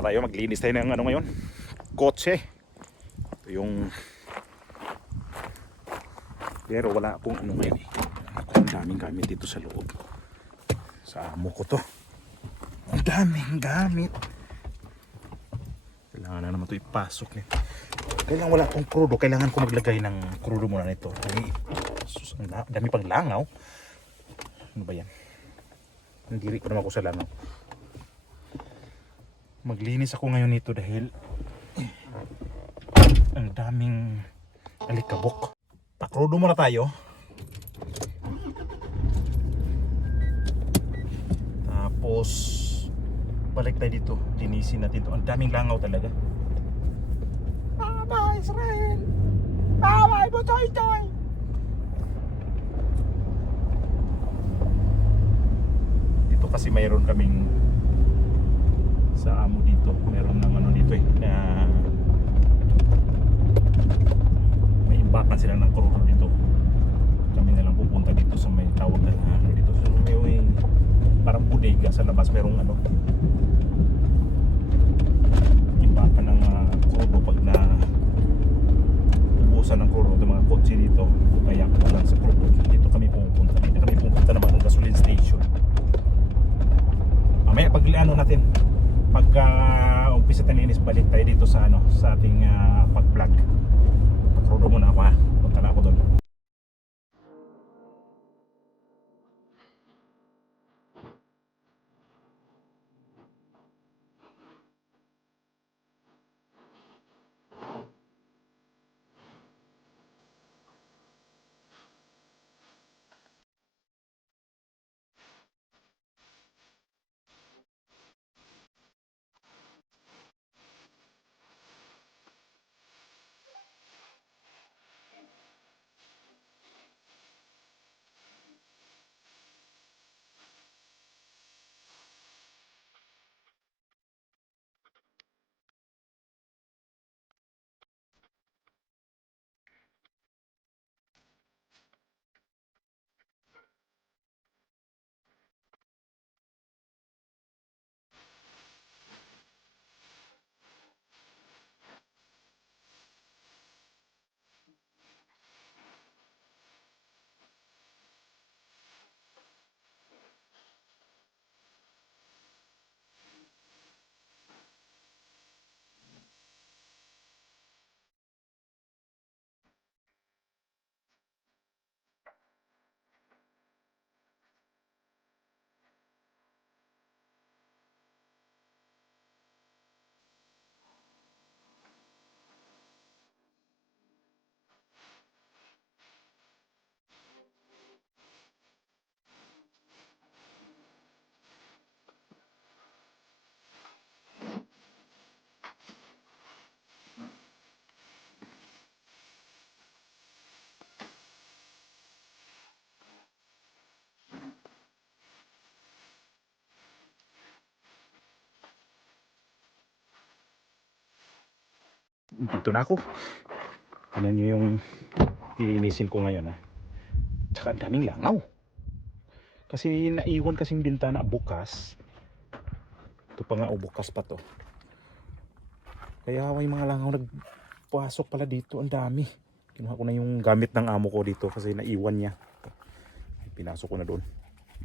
Muna tayo, maglinis tayo ng ano ngayon, kotse. Ito yung, pero wala akong ano ngayon eh. Ako, ang daming gamit dito sa loob. Sa amo ko to. Ang daming gamit. Kailangan na naman ito ipasok nito. Kailangan wala akong krudo. Kailangan ko maglagay ng krudo muna nito. Ang dami pang langaw. Ano ba yan? Nandiri pa naman ako sa langaw. Maglinis ako ngayon nito dahil ang daming alikabok. Pakrudo muna tayo. Tapos balik tayo dito. Linisin natin to. Ang daming langaw talaga. Mama Israel! Mama mo toy! Dito kasi mayroon kaming sa amo dito. Mayroon ng ano dito eh. Na may imbakan sila ng krudo dito. Kami na lang pupunta dito sa may tawag na ano dito. So, may parang bodega sa labas. Merong ano imbakan ng krudo pag na ubusan ng krudo ng mga kotse dito. Kaya lang sa krudo dito kami pupunta. Dito kami pupunta naman ng gasoline station. Mamaya pag ano natin, pagka umpisa tayo linis, balik tayo dito sa ano, sa ating pag-vlog. Pag-krudo muna ako ha. Punta na ako doon. Dito na ako. Tignan nyo yung ilinisin ko ngayon ha. Tsaka ang daming langaw. Kasi naiwan kasing bintana bukas. Ito pa nga bukas pa to. Kaya may mga langaw nagpasok pala dito. Ang dami. Kinuha ko na yung gamit ng amo ko dito kasi naiwan niya. Pinasok ko na doon.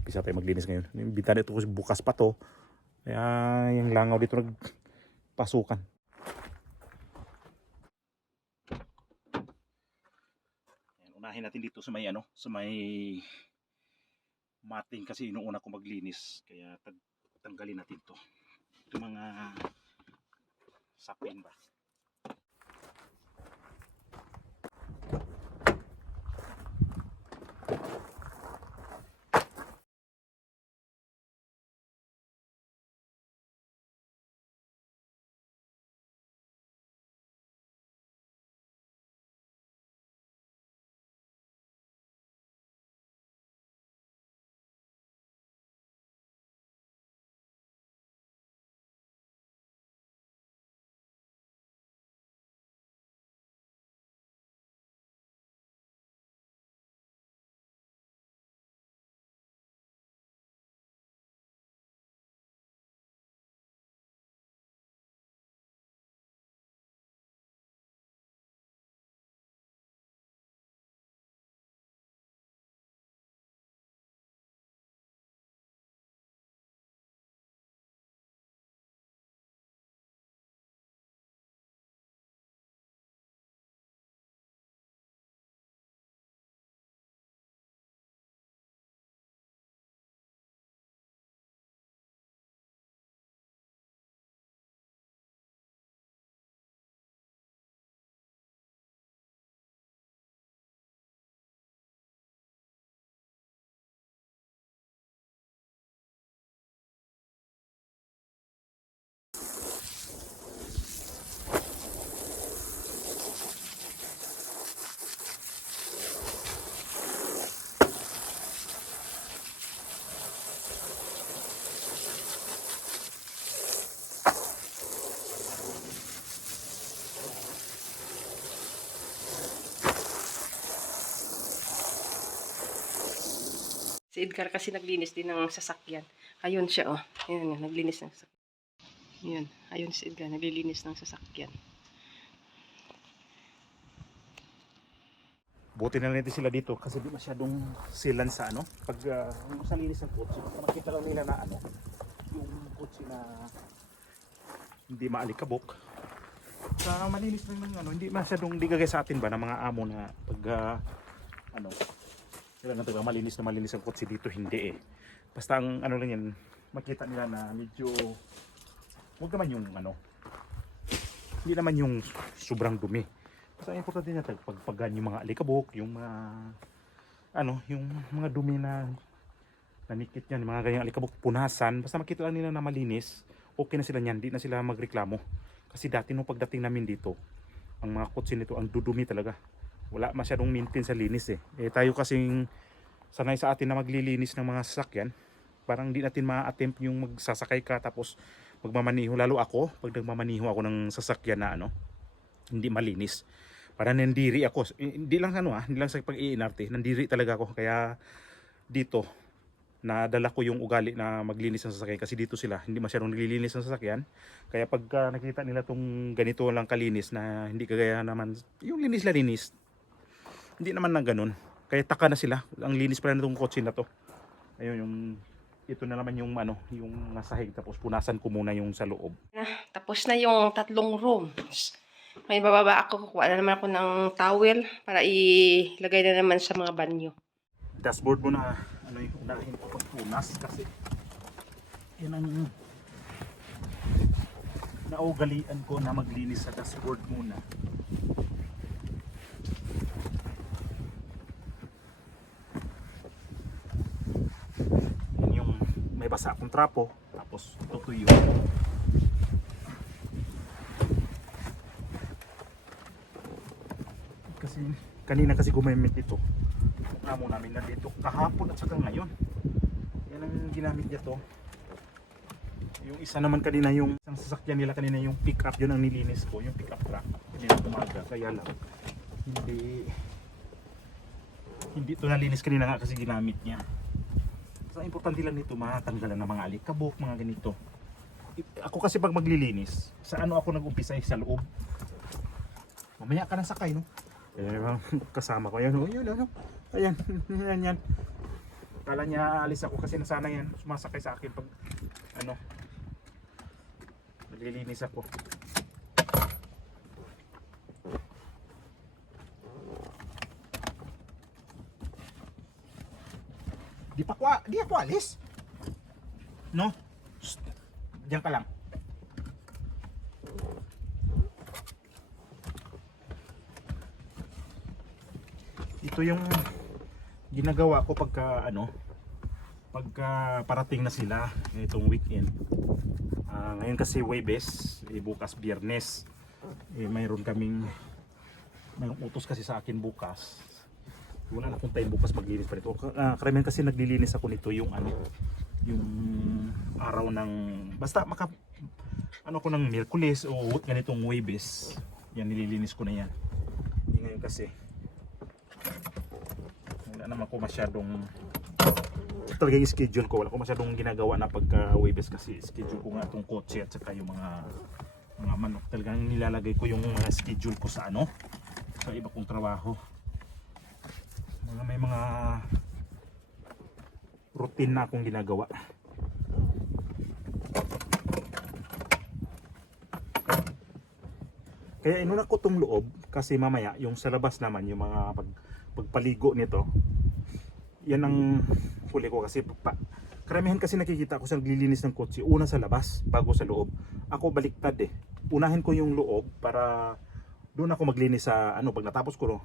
Pisa tayo maglinis ngayon. Yung bintana ito kasi bukas pa to. Kaya yung langaw dito nagpasukan. Unahin natin dito sa may ano, sa may mating kasi nung una ko maglinis, kaya tanggalin natin to. Ito mga sapin ba. Si Edgar kasi naglinis din ng sasakyan. Ayun siya, oh. Ayun, naglinis ng sasakyan. Ayun, ayun si Edgar, naglilinis ng sasakyan. Buti na lang natin sila dito kasi di masyadong silan sa ano. Pag sa linis ng kotse, makita lang nila na ano, yung kotse na hindi maalikabok. Sa malinis lang ng ano, hindi masyadong di kagaya sa atin ba ng mga amo na pag ano, kailangan talaga malinis ang kotse dito, hindi eh. Basta ang ano lang yan, makita nila na medyo huwag naman yung ano, hindi naman yung sobrang dumi. Basta ang importante niya pagpagan yung mga alikabok, yung mga ano, yung mga dumi na nanikit niyan, mga ganyang alikabok, punasan, basta makita lang nila na malinis, okay na sila niyan, di na sila magreklamo. Kasi dati nung pagdating namin dito, ang mga kotse nito ang dudumi talaga. Wala masyadong maintain sa linis eh. Tayo kasing sanay sa atin na maglilinis ng mga sasakyan, parang di natin ma-attempt yung magsasakay ka tapos magmamaniho. Lalo ako, pag nagmamaniho ako ng sasakyan na ano, hindi malinis. Parang nandiri ako. Hindi lang ano hindi lang sa pag-iinarte, nandiri talaga ako. Kaya dito, nadala ko yung ugali na maglinis ng sasakyan kasi dito sila hindi masyadong naglilinis ng sasakyan. Kaya pagka nakita nila tong ganito lang kalinis na hindi kagaya naman yung linis, hindi naman na ganun. Kaya taka na sila, ang linis pala nitong kotse na to. Ayun yung ito na naman yung ano, yung nasahig tapos punasan ko muna yung sa loob. Tapos na yung 3 rooms. May bababa ako, kukuha na naman ako ng towel para ilagay na naman sa mga banyo. Dashboard mo na ano yung unahin ko pagpunas kasi yan ang naugalian ko na maglinis sa dashboard muna. Yan yung may basa akong trapo tapos tutuyo. Kasi kanina kasi gumamit ito amo namin na dito kahapon at saka ngayon. Yan ang ginamit niya to. Yung isa naman kanina, yung isang sasakyan nila kanina, yung pick up, yun ang nilinis ko, yung pick up truck kanina umaga. Kaya lang hindi ito nalinis kanina nga kasi ginamit niya. So importante lang nito matanggalan ng mga alikabok, mga ganito. Ako kasi pag maglilinis, sa ano ako nag-umpisa sa loob. Mamaya ka na sakay, no? Kasama ko yan, ano? Ayan, yan. Kala niya alis ako kasi nasana yan, sumasakay sa akin pag ano, naglilinis ako. Di ako alis. No? Shh. Diyan ka lang. Ito yung ginagawa ko pagka ano, pagka parating na sila itong weekend. Ngayon kasi Huwebes, bukas Biyernes. Mayroon kaming may utos kasi sa akin bukas. Wala na akong time bukas maglinis pa nito. Karamihan kasi naglilinis ako nito yung ano, yung araw ng basta ano ko ng Miyerkules o ganitong Huwebes. Yan nililinis ko na yan. Ngayon kasi wala naman ko masyadong talaga yung schedule ko, wala ko masyadong ginagawa na pagka Huwebes kasi schedule ko nga itong kotse at saka yung mga manok. Talagang nilalagay ko yung mga schedule ko sa ano, sa iba kong trabaho. May mga routine na akong ginagawa. Kaya inuna ko tong loob kasi mamaya yung sa labas naman yung mga pagpaligo nito, yan ang huli ko kasi karamihan kasi nakikita ko sa naglilinis ng kotse una sa labas bago sa loob. Ako baliktad eh, unahin ko yung loob para doon ako maglinis sa ano, pag natapos ko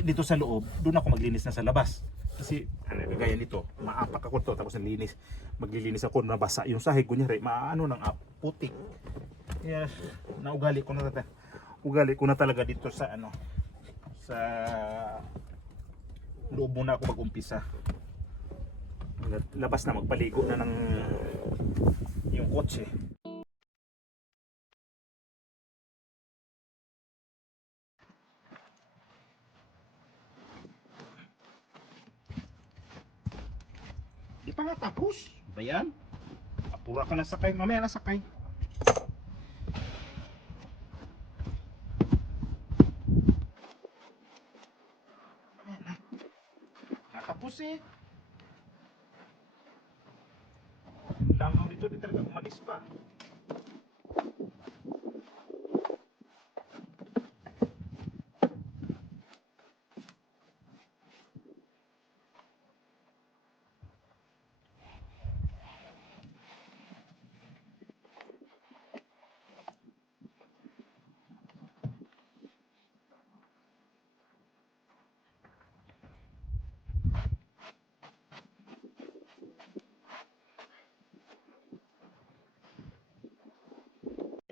dito sa loob, doon ako maglinis na sa labas. Kasi gaya nito, maapak ako to tapos maglilinis ako, nabasa yung sahig kunyari, maano ng putik. Kaya naugali ko na talaga dito sa ano, sa loob muna ako mag-umpisa. Labas na, magpaligo na ng yung kotse. pa nga tapos. Ba yan? Apura ka na sakay. Mamaya na sakay. Mamaya na. Natapos eh. Langaw dito, di talaga umalis pa.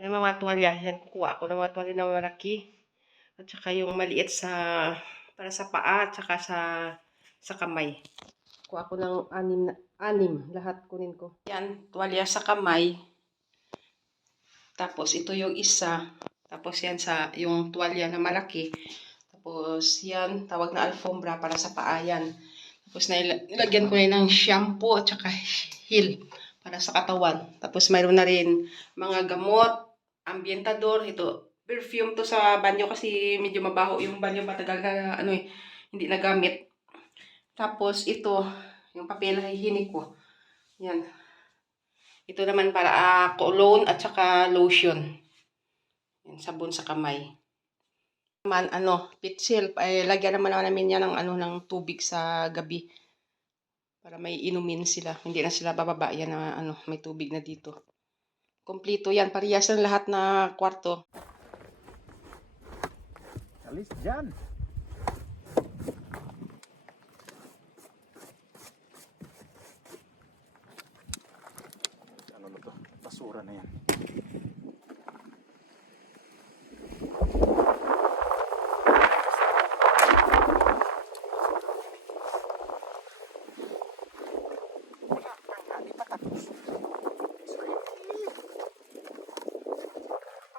Yung mga tuwalya, yan kukuha ako ng mga tuwalya na malaki. At saka yung maliit para sa paa, at saka sa kamay. Kuha ko ng anim, lahat kunin ko. Yan, tuwalya sa kamay. Tapos ito yung isa. Tapos yan yung tuwalya na malaki. Tapos yan, tawag na alfombra para sa paa yan. Tapos nilagyan ko na ng shampoo at saka heel para sa katawan. Tapos mayroon na rin mga gamot, ambientador, ito. Perfume to sa banyo kasi medyo mabaho yung banyo, matagal na hindi nagamit. Tapos ito, yung papel na hihinig ko. Yan. Ito naman para cologne at saka lotion. Yan, sabon sa kamay. Naman pitsil, lagyan naman namin yan ng tubig sa gabi. Para may inumin sila. Hindi na sila bababa yan na may tubig na dito. Kompleto yan. Parehas ng lahat na kwarto. Alis dyan. Ano na to? Basura na yan. Wala pa nga. Di pa tapos.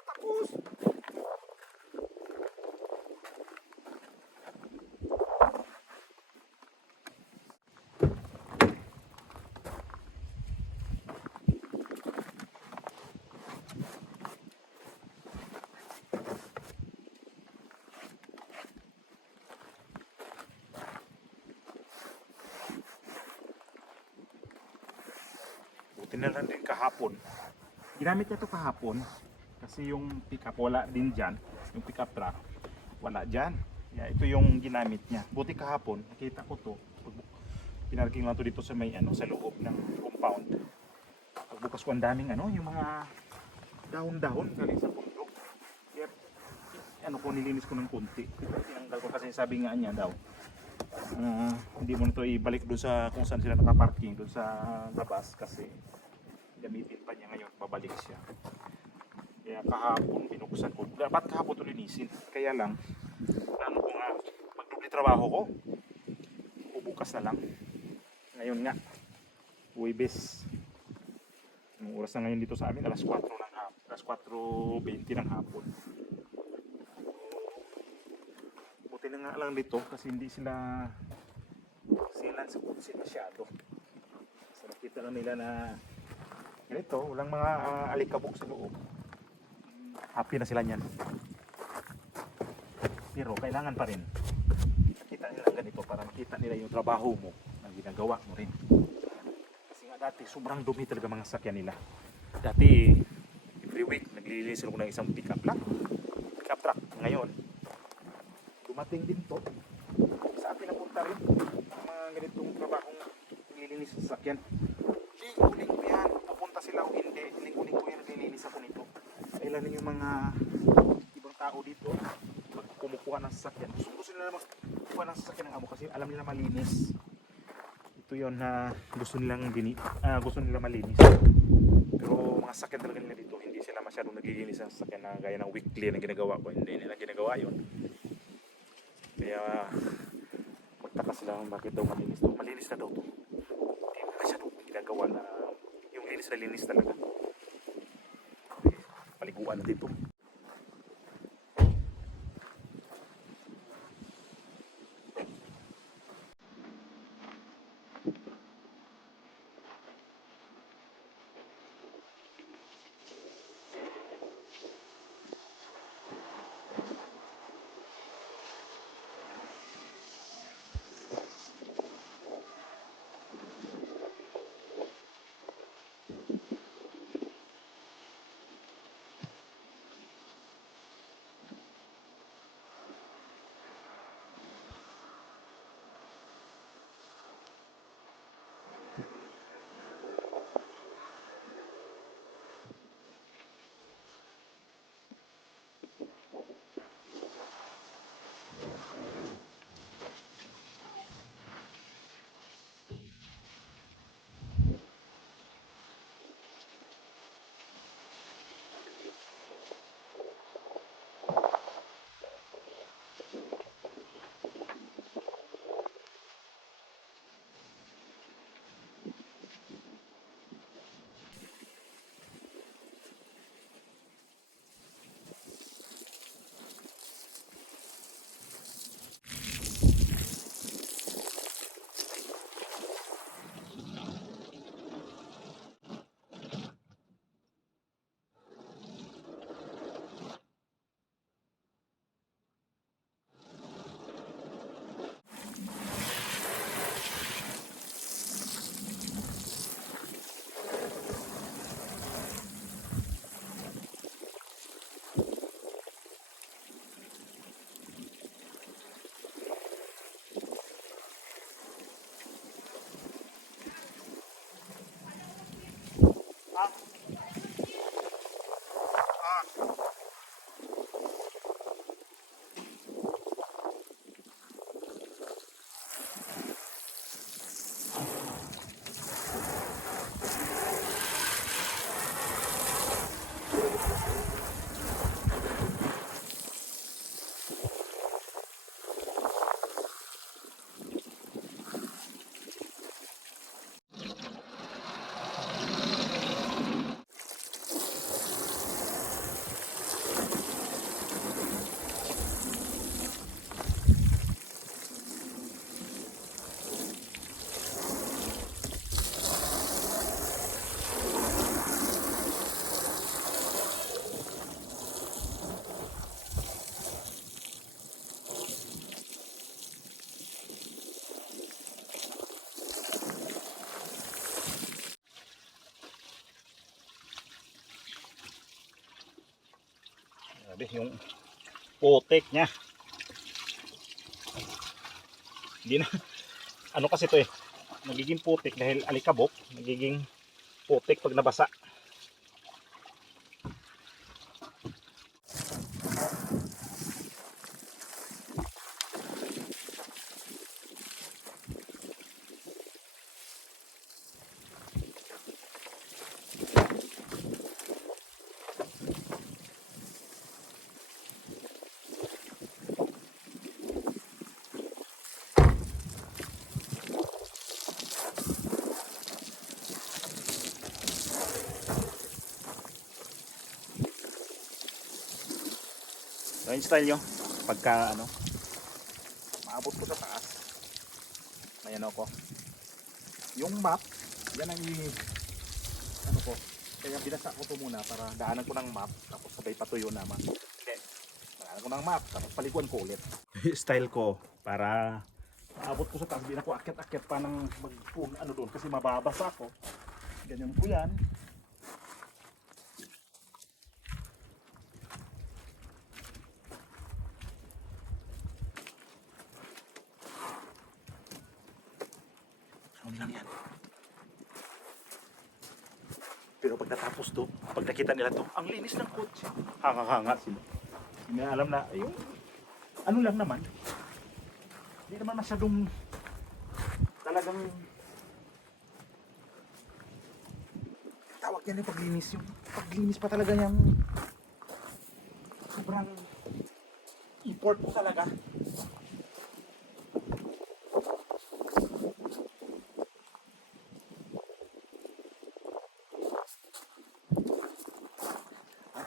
Tapos. Buti na lang din kahapon. Ginamit niya ito kahapon kasi yung pick-up wala din dyan. Yung pick-up truck wala dyan. Yeah, ito yung ginamit niya. Buti kahapon, nakita ko to. Pinarking lang to dito sa may sa loob ng compound. Pagbukas ko ang daming yung mga dahon-dahon galing sa bundok. Kaya nilinis ko ng konti. Tinanggal ko kasi sabi nga niya daw. Hindi mo nito ibalik doon sa kung saan sila nakaparking doon sa labas kasi gamitin pa niya ngayon, babalik siya. Kaya kahapon binuksan ko. Dapat kahapon ito linisin. Kaya lang, ko nga, magdubli trabaho ko. Bukas na lang. Ngayon nga, Huwebes. Ang oras na ngayon dito sa amin, alas 4 ng hapon. Alas 4:20 ng hapon. Buti na nga lang dito kasi hindi sila sa kutsi masyado. So nakita lang nila na ganito, walang mga alikabok sa loob. Happy na sila niyan. Pero kailangan pa rin nakita nila ganito para makita nila yung trabaho mo na ginagawa mo rin. Kasi nga dati sobrang dumi talaga mga sakyan nila. Dati every week naglilinis ako ng isang pick-up truck. Ngayon dumating din to sa akin napunta rin mga ganitong trabahong naglilinis sa sakyan. Linggo yan, pupunta sila o hindi, linggo yan naglilinis ako nito. Kailan yung mga ibang tao dito pag kumukuha ng sasakyan, gusto nila kumukuha ng sasakyan ng amo kasi alam nila malinis. Ito yon na gusto nila malinis. Pero mga sasakyan talaga nila dito, hindi sila masyadong naglilinis ng sasakyan na gaya ng weekly na ginagawa ko. Hindi nila ginagawa yun. Kaya magtaka sila bakit daw malinis to. Malinis na daw to. Hindi na masyadong ginagawa na yung linis talaga. Paliguan na dito. grabe yung putik niya. Hindi na, ano kasi to nagiging putik dahil alikabok, nagiging putik pag nabasa. So yung style nyo, pagka maabot ko sa taas, may ko, yung map, yan ang ko, kaya binasa ko to muna para daanan ko ng map, tapos sabay patuyo naman. Hindi, daanan ko ng map, tapos paliguan ko ulit. Style ko, para maabot ko sa taas, hindi na ko akyat-akyat pa ng doon, kasi mababasa ko. Ganyan ko yan. Lang yan. Pero pag natapos to, pag nakita nila to, ang linis ng kotse. Hanga-hanga sila. Hindi na alam na, yung ano lang naman. Hindi naman masyadong talagang tawag yan yung paglinis. Yung paglinis pa talaga yung sobrang effort ko talaga.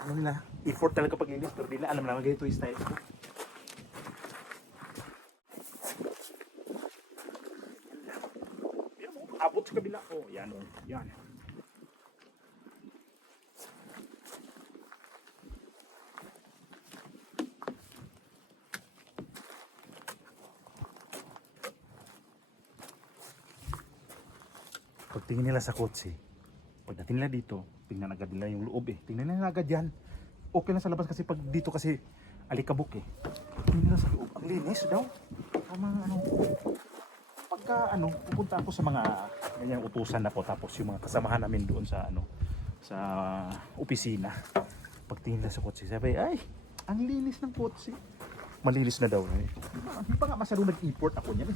Ano nila, effort talaga paglinis, pero di na alam naman ganito yung style ko. Abot sa kabila. Oh, yan oh. Yan. Pagtingin nila sa kotse, pagdating nila dito, tingnan agad nila yung loob Tingnan nila agad yan. Okay lang sa labas kasi pag dito kasi alikabok Tingnan nila sa loob. Ang linis daw. Tamang pagka pupunta ako sa mga ganyang utusan na po, tapos yung mga kasamahan namin doon sa sa opisina. Pagtingin nila sa kotse, sabi, ay, ang linis ng kotse. Malinis na daw. Hindi pa nga masyadong nag-import ako niyan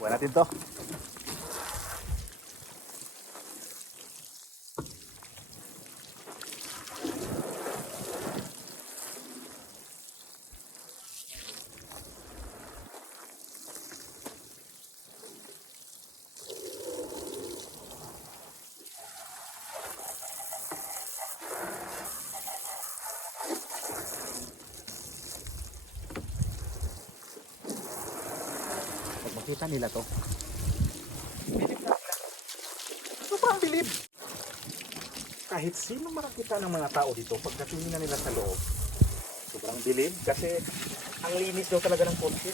Buwan natin to. Pag makita nila to, bilib na sila. Sobrang bilib. Kahit sino makakita ng mga tao dito, pagdating na nila sa loob, sobrang bilib kasi ang linis daw talaga ng kotse.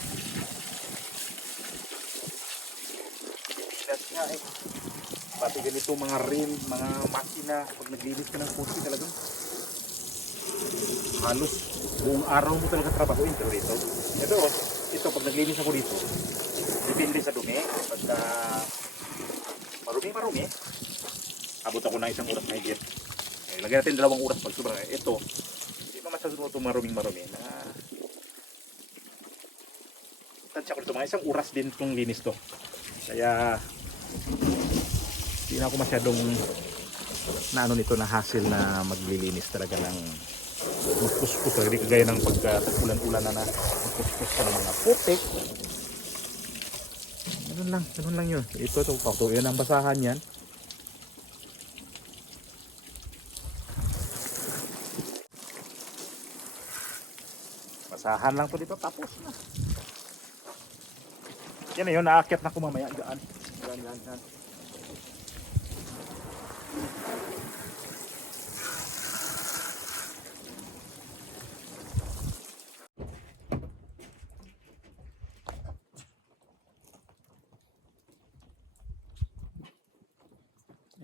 Linis nga pati ganito mga rim, mga makina, pag naglinis ka ng kotse talagang halos buong araw mo talaga trabahuin. Pero ito pag naglinis ako dito, depende sa dumi. Pagka marumi, abot ako ng 1 oras na higit. Lagyan natin 2 oras pag sobra. Ito, masyado ito maruming-marumi na tansya ko ito mga isang oras din itong linis to, kaya hindi na ako masyadong na ano nito, na hassle na maglilinis talaga ng magpuspos, hindi kagaya ng pagka ulan-ulan na magpuspos ka ng mga putik. Ganun lang yun. Ito yan ang basahan yan. Basahan lang to dito, tapos na. Yan na yun, naakyat na ko mamaya dyan. Yan.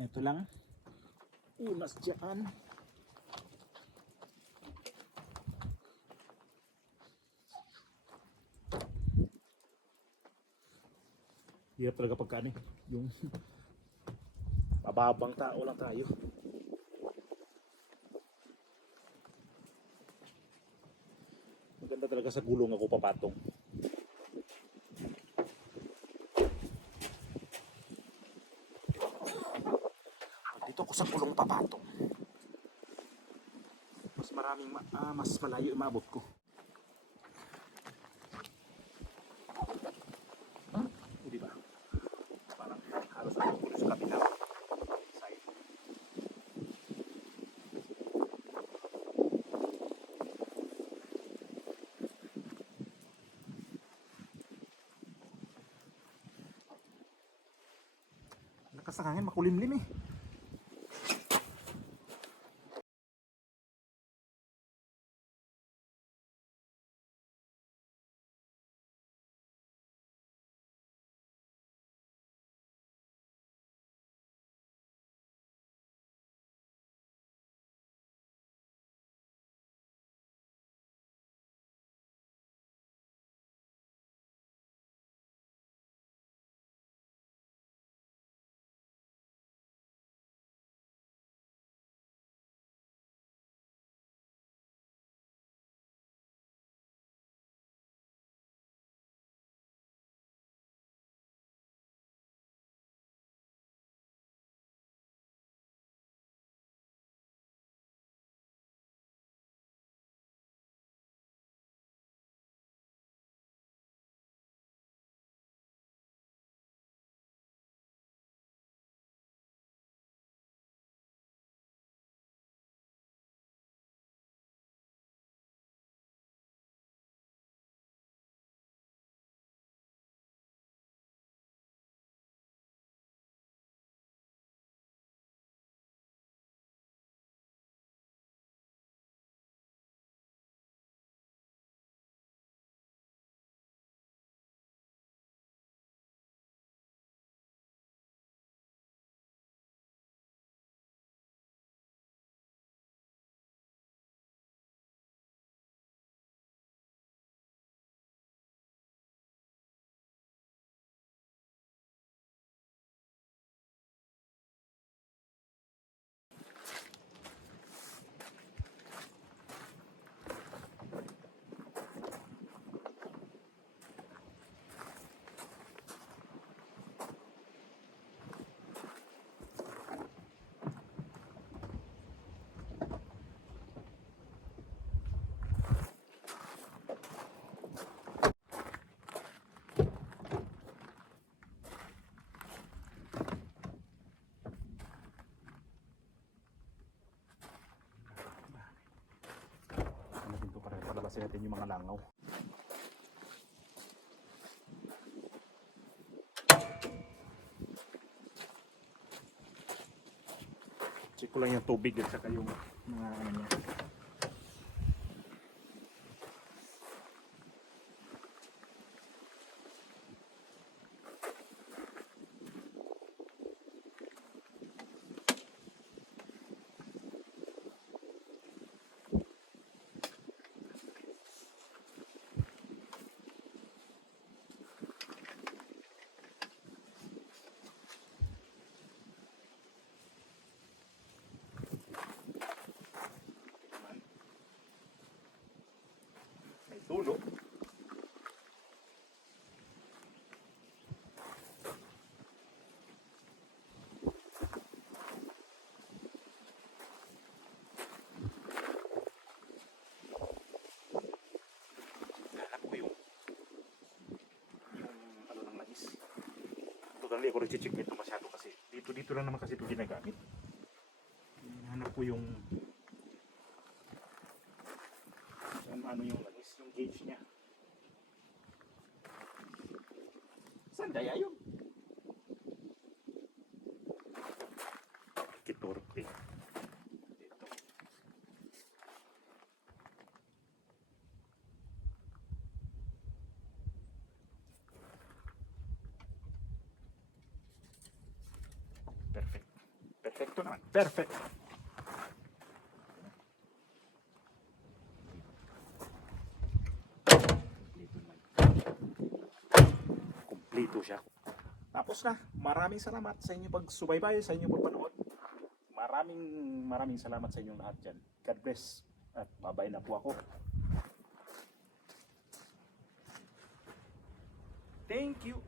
Ito lang. Unas dyan. Hirap talaga pagka yung mababang tao lang tayo. Maganda talaga sa gulong ako papatong. Dito ako sa gulong papatong. Mas maraming mas malayo umabot ko. Di ba? Parang halos ako ko sa kabila side. Lakas ng hangin, makulimlim eh. Palabasin natin yung mga langaw. Check ko lang yung tubig at saka yung mga ano niya. dulo. Hanap ko yung ano ng langis. Totally ako nag-check nito masyado kasi dito lang naman kasi ito ginagamit. Hanap ko yung ano yung langis, yung gauge niya. Saan kaya yun? Kiturte. Dito. Perfect. Perfecto naman. Perfect. Kompleto siya. Tapos na. Maraming salamat sa inyong pagsubaybay, sa inyong pagpanood. Maraming salamat sa inyong lahat dyan. God bless. At babay na po ako. Thank you.